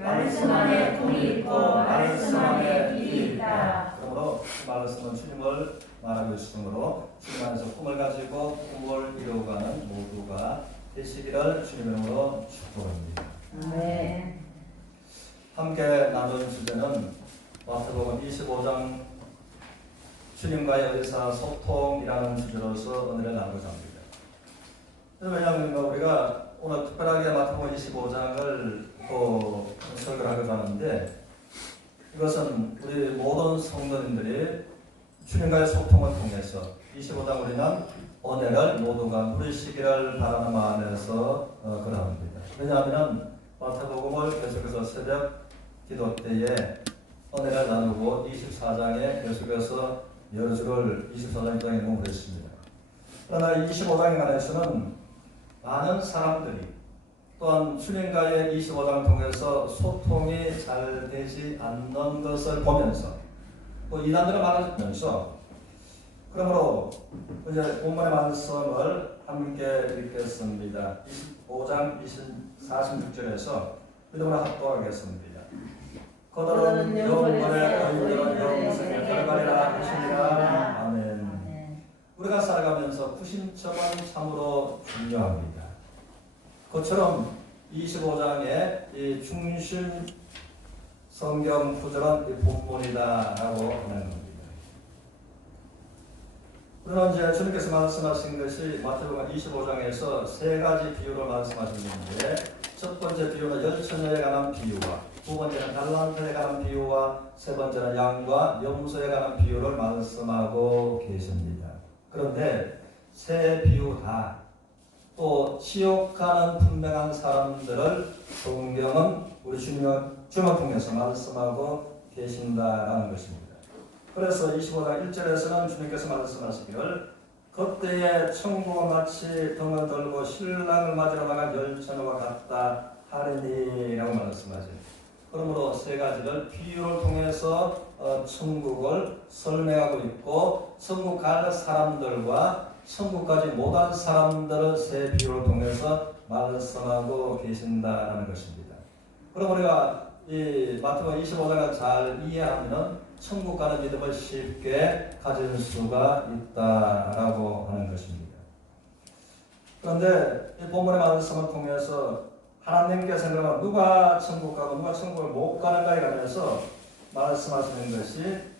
말씀 안에 꿈이 있고 말씀 안에 길이 있다. 그러므로 그 말씀은 주님을 말하고 있으므로 주님 안에서 꿈을 가지고 꿈을 이루어가는 모두가 되시기를 주님의 이름으로 축복합니다. 네. 함께 나눈 주제는 마태복음 25장 주님과의 의사소통이라는 주제로서 은혜를 나누고자 합니다. 왜냐하면 우리가 오늘 특별하게 마태복음 25장을 또 설교를 하고자 하는데, 이것은 우리 모든 성도님들이 주님과의 소통을 통해서 25장 우리는 은혜를 모두가 누리시기를 바라는 마음에서 그러합니다. 왜냐하면 마태복음을 계속해서 새벽 기도 때에 은혜를 나누고 24장에 계속해서 여러 주를 24장 동안 공부했습니다. 그러나 25장에 관해서는 많은 사람들이 또한 주님과의 25장을 통해서 소통이 잘 되지 않는 것을 보면서 또 이단들을 말하면서, 그러므로 이제 본문의 말씀을 함께 읽겠습니다. 25장 46절에서 믿음으로 합독하겠습니다. 그들은 영원의 의인들은 영생에 들어가리라 하시니라. 아멘. 우리가 살아가면서 구심점은 참으로 중요합니다. 그처럼 25장의 이 중심 성경 구절은 이 본문이다라고 하는 겁니다. 우리는 이제 주님께서 말씀하신 것이 마태복음 25장에서 세 가지 비유를 말씀하셨는데, 첫 번째 비유는 열처녀에 관한 비유와, 두 번째는 달란트에 관한 비유와, 세 번째는 양과 염소에 관한 비유를 말씀하고 계십니다. 그런데 세 비유 다 또 치욕하는 분명한 사람들을 성경은 우리 주님을 통해서 말씀하고 계신다라는 것입니다. 그래서 25장 1절에서는 주님께서 말씀하시기를 그때의 천국은 마치 등을 들고 신랑을 맞으러 나간 열처녀와 같다 하리니라고 말씀하죠. 그러므로 세 가지를 비유를 통해서 천국을 설명하고 있고, 천국 갈 사람들과 천국까지 못한 사람들을 세 비유를 통해서 말씀하고 계신다는 것입니다. 그럼 우리가 이 마태복음 25장을 잘 이해하면 천국 가는 믿음을 쉽게 가질 수가 있다라고 하는 것입니다. 그런데 이 본문의 말씀을 통해서 하나님께서 누가 천국 가고 누가 천국을 못 가는가에 관해서 말씀하시는 것이,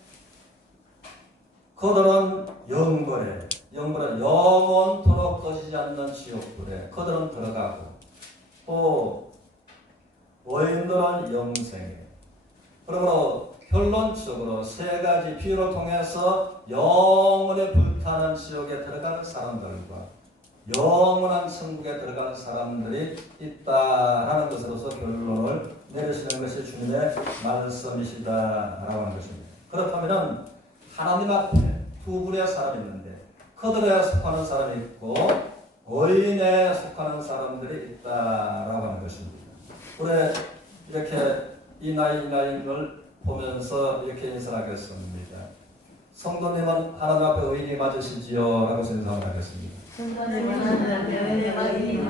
그들은 영벌에 영원토록 꺼지지 않는 지옥불에 그들은 들어가고, 또 의인들은 영생에. 그러므로 결론적으로 세 가지 비유를 통해서 영원히 불타는 지옥에 들어가는 사람들과 영원한 천국에 들어가는 사람들이 있다라는 것으로서 결론을 내리시는 것이 주님의 말씀이시다라고 하는 것입니다. 그렇다면 하나님 앞에 두 부류의 사람이 있는데, 그들에 속하는 사람이 있고 의인에 속하는 사람들이 있다라고 하는 것입니다. 우리 이렇게 이 나이를 보면서 이렇게 인사하겠습니다. 성도님은 하나님 앞에 의인이 맞으시지요? 라고 인사하겠습니다. 성도님은 하나님 앞에 의인이죠.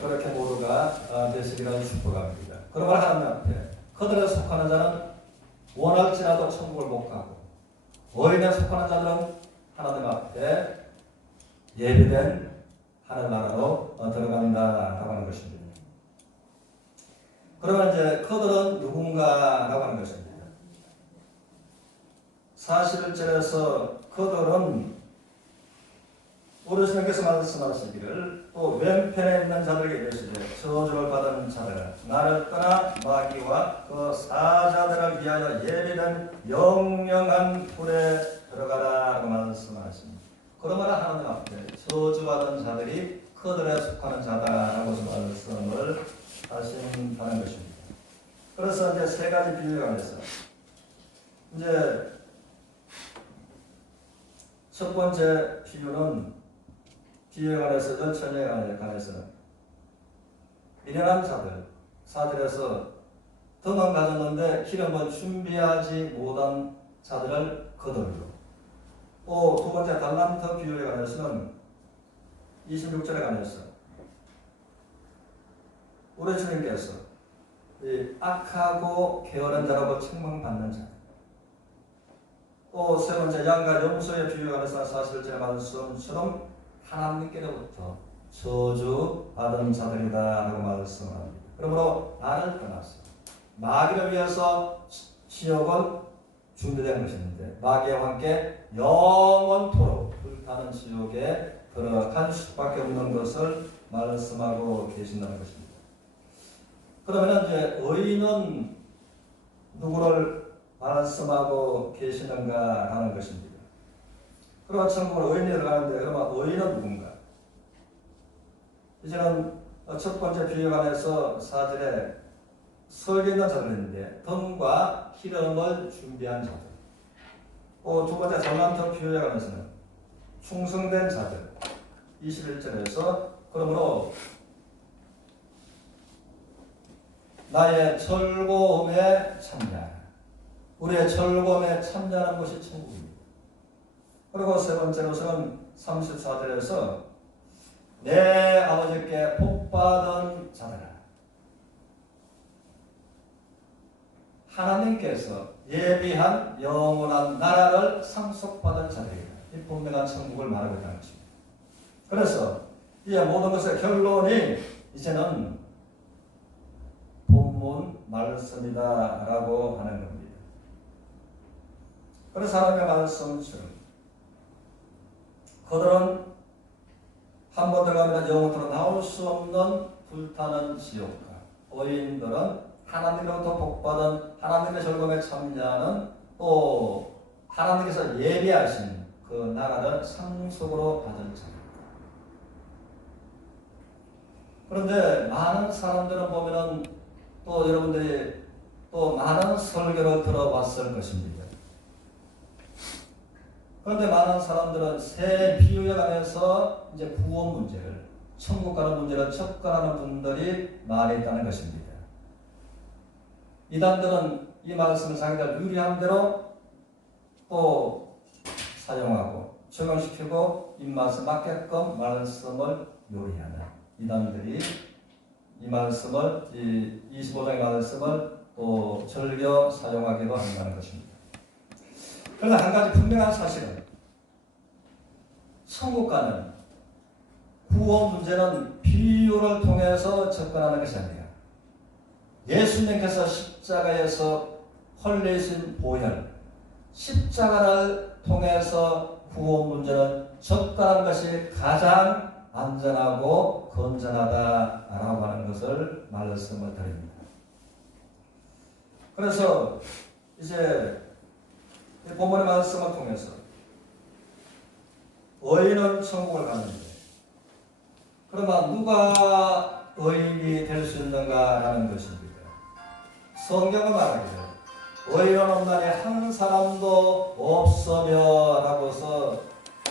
그렇게 모두가 되시기를 축복합니다. 그러므로 하나님 앞에 그들에 속하는 자는 원할지라도 천국을 못 가고, 의인에 속하는 자들은 하나님 앞에 예비된 하늘 나라로 들어간다라고 하는 것입니다. 그러면 이제 그들은 누군가라고 하는 것입니다. 41절에서 그들은 우리 주님께서 말씀하시기를 또 왼편에 있는 자들에게 이르시되 저주를 받은 자들아 나를 떠나 마귀와 그 사자들을 위하여 예비된 영영한 불에 들어가라고 말씀하십니다. 그러므로 하나님 앞에 저주받은 자들이 그들에 속하는 자다라고 말씀을 하신다는 것입니다. 그래서 이제 세 가지 비유에 관해서, 이제 첫 번째 비유는 비유에 관해서 열처녀에 관해서는 미련한 자들, 4절에서 등은 가졌는데 기름은 준비하지 못한 자들을 거들고, 또 두 번째 달란트 비유에 관해서는 26절에 관해서 우리 주님께서 악하고 게으른 자라고 책망받는 자. 또 세 번째 양과 염소의 비유에 관해서 사실 제 말씀처럼 하나님께로부터 저주받은 자들이다 라고 말씀합니다. 그러므로 나를 떠나서 마귀를 위해서 지옥은 준비된 것인데 마귀와 함께 영원토록 불타는 지옥에 들어갈 수밖에 없는 것을 말씀하고 계신다는 것입니다. 그러면 이제 의인은 누구를 말씀하고 계시는가 하는 것입니다. 그러면 천국으로 의인이 들어가는데 그러면 의인은 누군가? 이제는 첫 번째 비유에 관해서 4절에 설계 있는 자들인데 덤과 희름을 준비한 자들. 또 두 번째 잘난터 비유에 관해서는 충성된 자들. 21절에서 그러므로 나의 철고음에 참여. 우리의 철고음에 참여하는 것이 천국입니다. 그리고 세 번째로서는 34절에서 내 아버지께 복받은 자들아. 하나님께서 예비한 영원한 나라를 상속받은 자들이다. 이 분명한 천국을 말하고 있다는 것입니다. 그래서 이 모든 것의 결론이 이제는 본문 말씀이다라고 하는 겁니다. 그래서 하나님의 말씀처럼 그들은 한 번 들어가면 영원토록 나올 수 없는 불타는 지옥과 의인들은 하나님으로부터 복받은 하나님의 절검에 참여하는 또 하나님께서 예비하신 그 나라를 상속으로 받은 자. 그런데 많은 사람들은 보면은 또 여러분들이 또 많은 설교를 들어봤을 것입니다. 그런데 많은 사람들은 새 비유에 관해서 이제 구원 문제를, 천국 가는 문제를 접근하는 분들이 많이 있다는 것입니다. 이단들은 이 말씀을 자기들 유리한 대로 또 사용하고 적용시키고 입맛에 맞게끔 말씀을 요리하는 이단들이 이 말씀을, 이 25장의 말씀을 또 즐겨 사용하기도 한다는 것입니다. 그러나 한 가지 분명한 사실은 천국가는 구원 문제는 비유를 통해서 접근하는 것이 아니라 예수님께서 십자가에서 흘리신 보혈, 십자가를 통해서 구원 문제는 접근하는 것이 가장 안전하고 건전하다라고 하는 것을 말씀을 드립니다. 그래서 이제 본문의 말씀을 통해서 의인은 천국을 가는데 그러면 누가 의인이 될 수 있는가라는 것입니다. 성경은 말하기를 의인은 없나니 한 사람도 없으며 라고서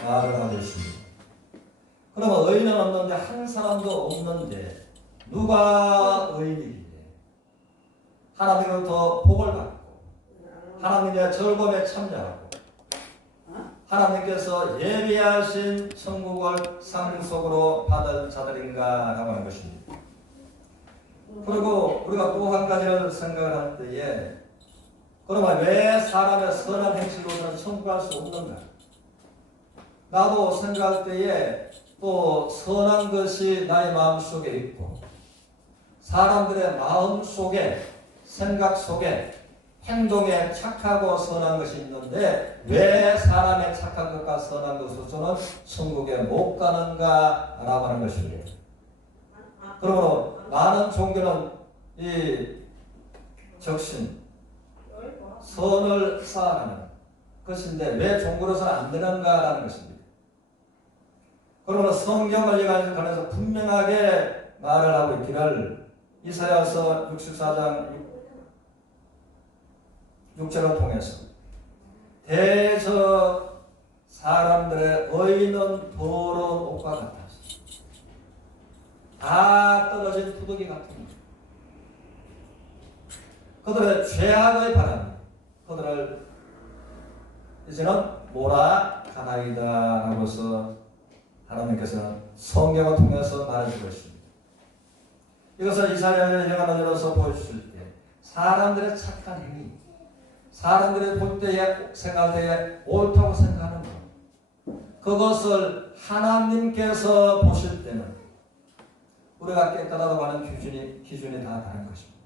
말을 하고 있습니다. 그러면 의인은 없는데 한 사람도 없는데 누가 의인이기에 하나님으로부터 복을 받고 하나님의 절검에 참여하고 하나님께서 예비하신 천국을 상속으로 받을 자들인가라고 하는 것입니다. 그리고 우리가 또 한 가지를 생각을 할 때에 그러면 왜 사람의 선한 행실로서는 천국 갈 수 없는가? 나도 생각할 때에 또 선한 것이 나의 마음속에 있고 사람들의 마음속에 생각 속에 행동에 착하고 선한 것이 있는데 왜 사람의 착한 것과 선한 것으로서는 천국에 못 가는가라고 하는 것입니다. 그러므로 많은 종교는 이 적신, 선을 쌓아가는 것인데 왜 종교로서는 안 되는가라는 것입니다. 그러므로 성경을 관해서 분명하게 말을 하고 있기를 이사야서 64장 6절을 통해서 대저 사람들의 의인은 더러운 옷과 같아서 다 떨어진 투덕이 같습니다. 그들의 죄악의 바람이 그들을 이제는 몰아가나이다 라고서 하나님께서는 성경을 통해서 말해주고 있습니다. 이것을 이사야의 영안을 열어서 보여주실 때 사람들의 착한 행위, 사람들이 볼 때에 생각할 때에 옳다고 생각하는 것, 그것을 하나님께서 보실 때는 우리가 깨끗하다고 하는 기준이 다 다른 것입니다.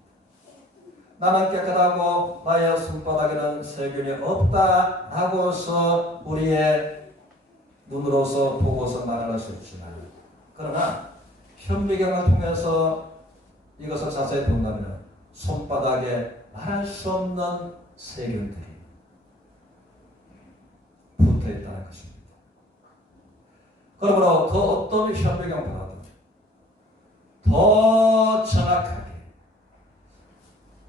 나는 깨끗하고 나의 손바닥에는 세균이 없다라고서 우리의 눈으로서 보고서 말할 수 있지만, 그러나 현미경을 통해서 이것을 자세히 본다면 손바닥에 말할 수 없는 세균들이 붙어 있다는 것입니다. 그러므로 그 어떤 현미경보다도 더 정확하게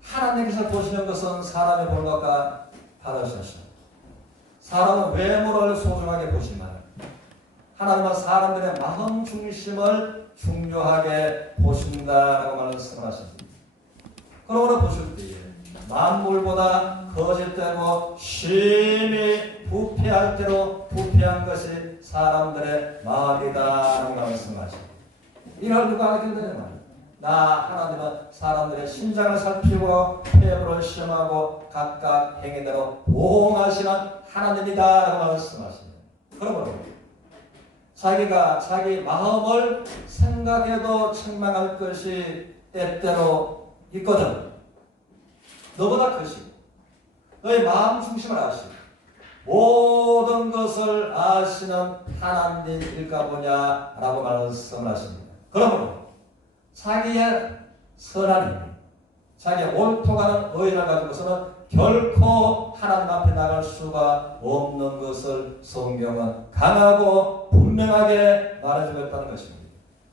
하나님께서 보시는 것은 사람이 보는 것과 다르셔서, 사람은 외모를 소중하게 보지만 하나님은 사람들의 마음 중심을 중요하게 보신다라고 말씀하십니다. 그러므로 보실 때에 만물보다 거짓되고 심히 부패할 대로 부패한 것이 사람들의 마음이다라고 말씀하십니다. 이걸 누가 알게 되냐면, 나 하나님은 사람들의 심장을 살피고 폐부를 시험하고 각각 행위대로 보응하시는 하나님이다라고 말씀하십니다. 그러므로 자기가 자기 마음을 생각해도 책망할 것이 때때로 있거든. 너보다 크시고 너의 마음 중심을 아시고 모든 것을 아시는 하나님일까 보냐라고 말씀을 하십니다. 그러므로 자기의 선한 일, 자기의 옳다고 하는 의를 가지고서는 결코 하나님 앞에 나갈 수가 없는 것을 성경은 강하고 분명하게 말해주고 있다는 것입니다.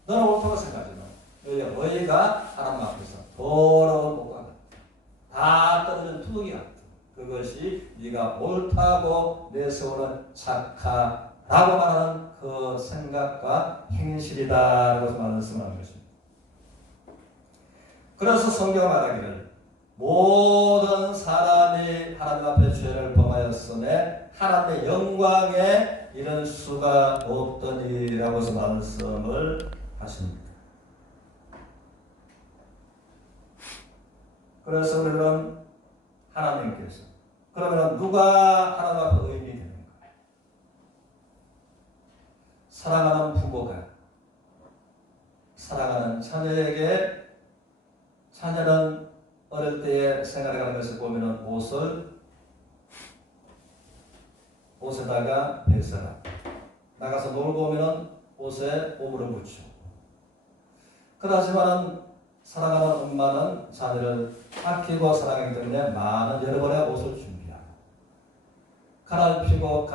너는 옳다고 생각하지만 너의 의가 하나님 앞에서 더러운 목과 같다, 다 떨어진 투기 같다, 그것이 네가 옳다고 내세우는 착하라고 말하는 그 생각과 행실이다라고 말씀하는 것입니다. 그래서 성경 말하기를 모든 사람이 하나님 앞에 죄를 범하였음에 하나님의 영광에 이를 수가 없더니라고 해서 말씀을 하십니다. 그래서 우리는 하나님께서, 그러면 누가 하나님 앞에 의인이 되는가? 사랑하는 부모가 사랑하는 자녀에게, 자녀는 어릴 때에 생활해가는 것을 보면 옷에다가 배서라, 나가서 놀고 오면 옷에 오물을 붙이고, 그렇지만 사랑하는 엄마는 자녀를 아끼고 사랑하기 때문에 많은 여러 번의 옷을 준비하고 갈아입히고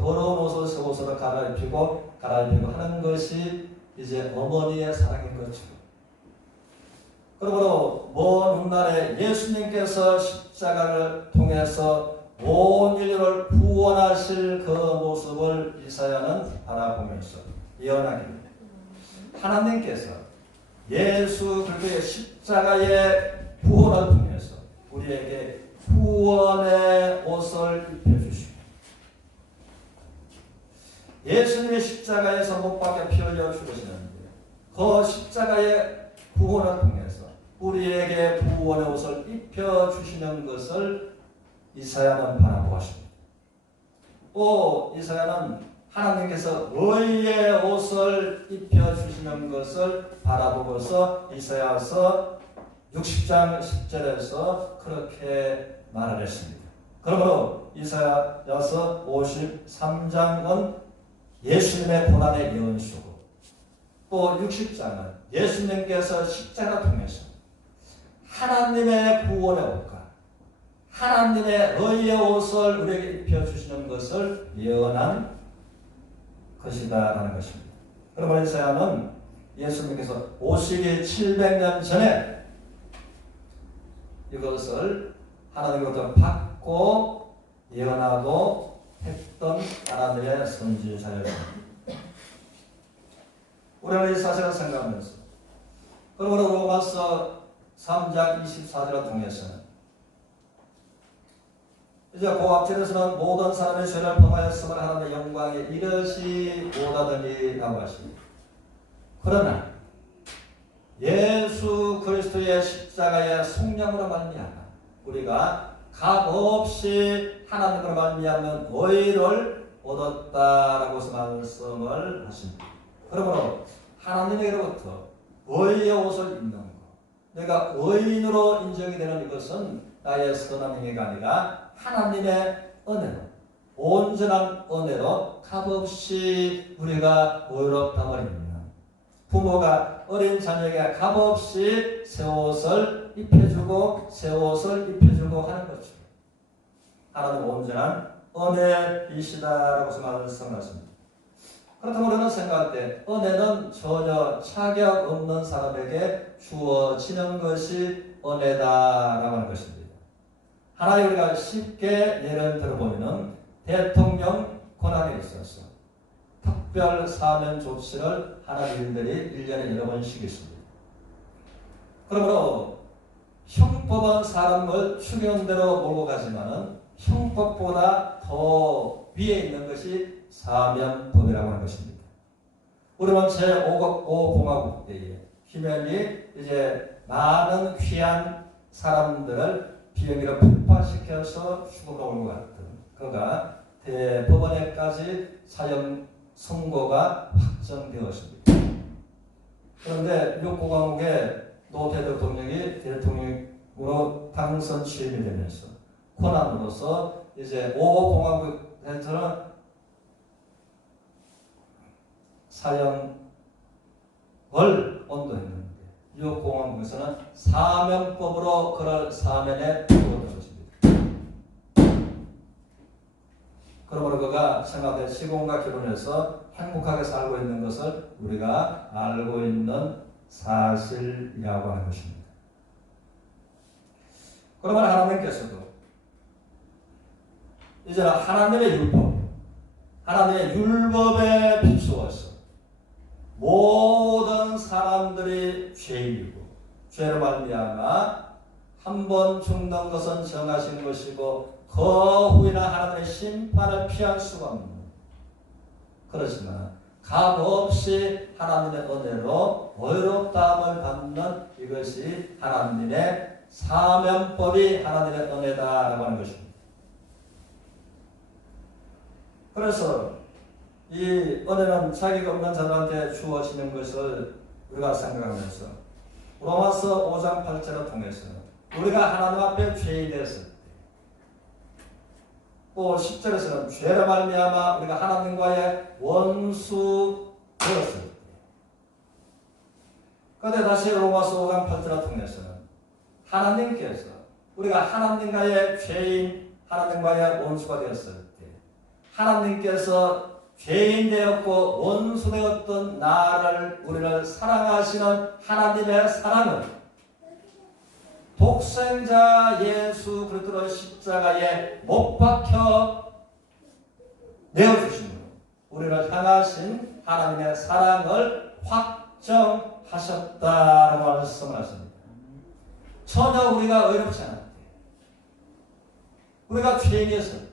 더러운 옷을 새 옷으로 갈아입히고 하는 것이 이제 어머니의 사랑인 것이고, 그러므로 먼 훗날에 예수님께서 십자가를 통해서 온 인류를 구원하실 그 모습을 이사야는 바라보면서 예언하기를, 하나님께서 예수 그리스도의 십자가의 구원을 통해서 우리에게 구원의 옷을 입혀주시고, 예수님의 십자가에서 못 박혀 피 흘려 죽으시는데 그 십자가의 구원을 통해서 우리에게 구원의 옷을 입혀주시는 것을 이사야는 바라보고 있습니다. 또 이사야는 하나님께서 의의 옷을 입혀주시는 것을 바라보고서 이사야서 60장 10절에서 그렇게 말을 했습니다. 그러므로 이사야서 53장은 예수님의 고난의 예언書, 또 60장은 예수님께서 십자가 통해서 하나님의 구원의 옷과 하나님의 의의 옷을 우리에게 입혀주시는 것을 예언한 것이다라는 것입니다. 그러므로 이사야는 예수님께서 오시기 700년 전에 이것을 하나님으로부터 받고 예언하고 했던 하나님의 선지자였습니다. 우리는 이 사실을 생각하면서, 그러므로 로마서 3장 24절을 통해서는 이제 그 앞절에서는 모든 사람의 죄를 범하였음을 하나님의 영광에 이르시 못하더니라고 하십니다. 그러나 예수 그리스도의 십자가의 속량으로 말미암아 우리가 값없이 하나님으로 말미암는 의를 얻었다라고 말씀을 하십니다. 그러므로 하나님에게로부터 의의 옷을 입는 것, 내가 의인으로 인정이 되는 이것은 나의 선한 행위가 아니라 하나님의 은혜로, 온전한 은혜로 값없이 우리가 의롭다함을 입는, 부모가 어린 자녀에게 값없이 새 옷을 입혀주고 새 옷을 입혀주고 하는 거죠. 하나님 온전한 은혜이시다라고 말씀하십니다. 그렇다면 우리는 생각할 때 은혜는 전혀 자격 없는 사람에게 주어지는 것이 은혜다라고 하는 것입니다. 하나님 우리가 쉽게 예를 들어보면 대통령 권한에 있어서 특별 사면 조치를 하나님들이 1년에 여러 번씩 있습니다. 그러므로 형법은 사람을 추경대로 몰고 가지만은 형법보다 더 위에 있는 것이 사면법이라고 하는 것입니다. 우리는 제5공화국 때에 희면이 이제 많은 귀한 사람들을 비행기로 폭파시켜서 죽음으로 몰고 갔던 그가 대법원에까지 사형 선고가 확정되었습니다. 그런데 미국 공화국의 노 대통령이 대통령으로 당선 취임이 되면서 권한으로서 이제 5호 공화국에서는 사형을 언도했는데 6호 공화국에서는 사면법으로 그를 사면에 두었던 것입니다. 그러므로 그가 청와대 시공과 결혼해서 행복하게 살고 있는 것을 우리가 알고 있는 사실이라고 하는 것입니다. 그러면 하나님께서도 이제 하나님의 율법에 비추어서 모든 사람들이 죄인이고 죄로 말미암아 한 번 죽는 것은 정하신 것이고 그 후에는 하나님의 심판을 피할 수가 없는, 그렇지만 값없이 하나님의 은혜로 의롭다함을 받는 이것이 하나님의 사면법이 하나님의 은혜다라고 하는 것입니다. 그래서 이 은혜는 자격 없는 자들한테 주어지는 것을 우리가 생각하면서 로마서 5장 8절을 통해서 우리가 하나님 앞에 죄인이 됐을 때, 또 10절에서는 죄로 말미암아 우리가 하나님과의 원수 되었을 때, 그런데 다시 로마서 5장 8절을 통해서는 하나님께서 우리가 하나님과의 죄인, 하나님과의 원수가 되었을 때 하나님께서 죄인 되었고 원수 되었던 나를, 우리를 사랑하시는 하나님의 사랑을 독생자 예수 그리스도의 십자가에 못 박혀 내어주심으로 우리를 향하신 하나님의 사랑을 확정하셨다라고 말씀하십니다. 전혀 우리가 의롭지 않을 때, 우리가 죄인이었을 때,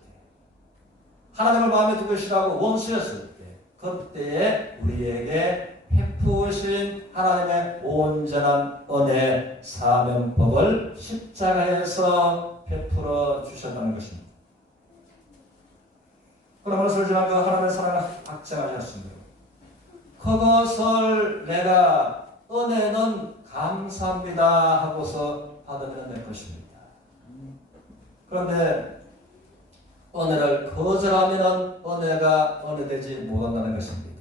하나님을 마음에 두고 계시라고 원수였을 때, 그때에 우리에게 베푸신 하나님의 온전한 은혜 사면법을 십자가에서 베풀어 주셨다는 것입니다. 그러므로 설지만 그 하나님의 사랑을 확정하셨습니다. 그것을 내가 은혜는 감사합니다 하고서 받으면 될 것입니다. 그런데 은혜를 거절하면 은혜가 은혜되지 못한다는 것입니다.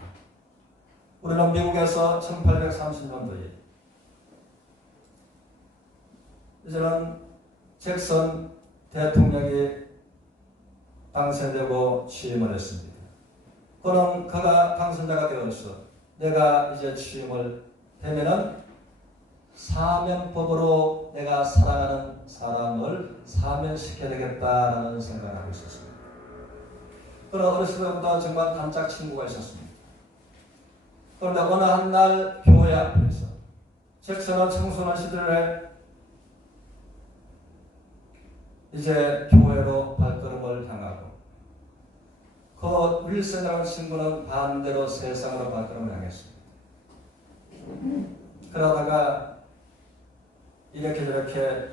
우리는 미국에서 1830년도에 이제는 잭슨 대통령이 당선되고 취임을 했습니다. 그는 그가 당선자가 되어서 내가 이제 취임을 되면은 사면법으로 내가 사랑하는 사람을 사면시켜야 되겠다라는 생각을 하고 있었습니다. 그러나 어렸을 때부터 정말 단짝 친구가 있었습니다. 그런데 어느 한 날 교회 앞에서 잭슨은 청소년 시절에 이제 교회로 발걸음을 향하고 그 윌슨이라는 친구는 반대로 세상으로 발걸음을 향했습니다. 그러다가 이렇게 저렇게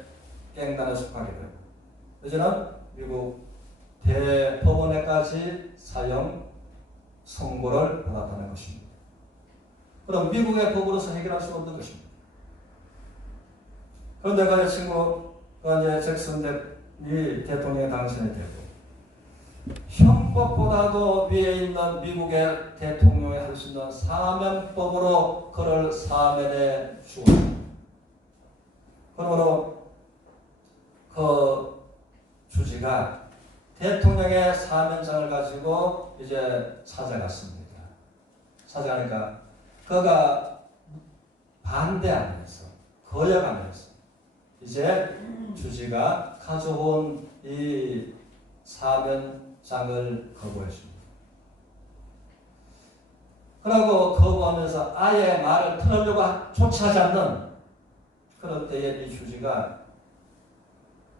깽단에 속하게 되고 이제는 미국 대법원에까지 사형 선고를 받았다는 것입니다. 그럼 미국의 법으로서 해결할 수 없는 것입니다. 그런데 그 친구가 이제 잭슨 대통령이 당선이 되고 형법보다도 위에 있는 미국의 대통령이 할 수 있는 사면법으로 그를 사면해 주었습니다. 그러므로 그 주지가 대통령의 사면장을 가지고 이제 찾아갔습니다. 찾아가니까 그가 반대 안 해서 거역 안 해서 이제 주지가 가져온 이 사면장을 거부했습니다. 그러고 거부하면서 아예 말을 틀으려고 조치하지 않는 그럴 때에 이 주지가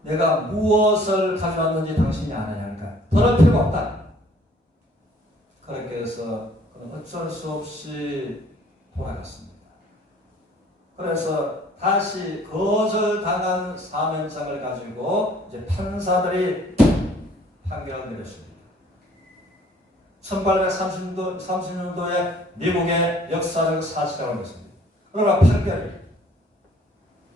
내가 무엇을 가져왔는지 당신이 아느냐니까 더할 필요가 없다. 그렇게 해서 어쩔 수 없이 돌아갔습니다. 그래서 다시 거절당한 사면장을 가지고 이제 판사들이 판결을 내렸습니다. 1830년도에 미국의 역사적 사실이라고 했습니다. 그러나 판결이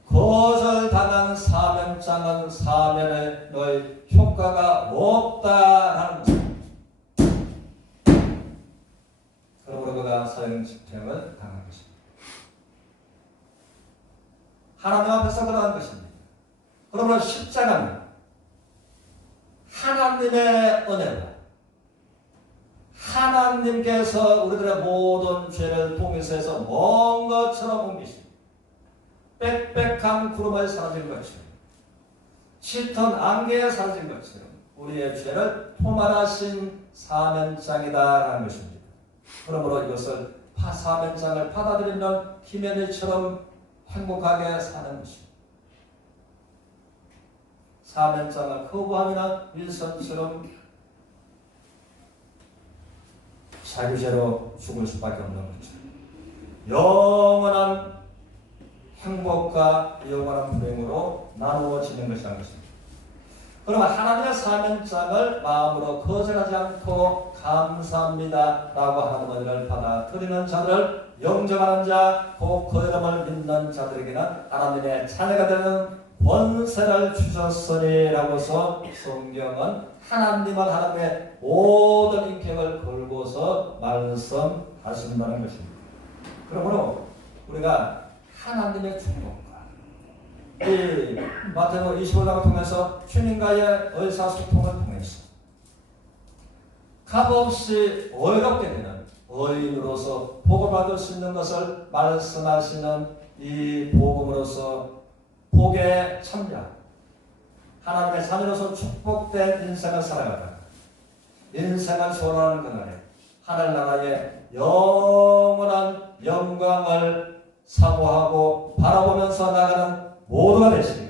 거절당한 사면장은 사면에 너의 효과가 없다라는 것입니다. 그러므로 그가 사형 집행을 당한 것입니다. 하나님 앞에서 그러한 것입니다. 그러므로 십자가는 하나님의 은혜다. 하나님께서 우리들의 모든 죄를 동의서에서 먼 것처럼 옮기십니다. 빽빽한 구름에 사라진 것처럼 짙은 안개에 사라진 것처럼 우리의 죄를 포말하신 사면장이다라는 것입니다. 그러므로 이것을 사면장을 받아들이는 김현희처럼 행복하게 사는 것입니다. 사면장을 거부하면 윌선처럼 자유죄로 죽을 수밖에 없는 거죠. 영원한 행복과 영원한 불행으로 나누어지는 것이라는 것입니다. 그러면 하나님의 사면장을 마음으로 거절하지 않고 감사합니다 라고 하는 은혜를 받아들이는 자들을 영접하는 자, 곧 그 이름을 믿는 자들에게는 하나님의 자녀가 되는 권세를 주셨으니라고서 성경은 하나님은 하나님의 모든 인격을 걸고서 말씀하신다는 것입니다. 그러므로 우리가 하나님의 축복과 이 마태복음 25장을 통해서 주님과의 의사소통을 통해서 값없이 의롭게 되는 의인으로서 복을 받을 수 있는 것을 말씀하시는 이 복음으로서 복에 참여 하나님의 자녀로서 축복된 인생을 살아가다 인생을 소원하는 그날에 하늘나라의 영원한 영광을 사모하고 바라보면서 나가는 모두가 되시길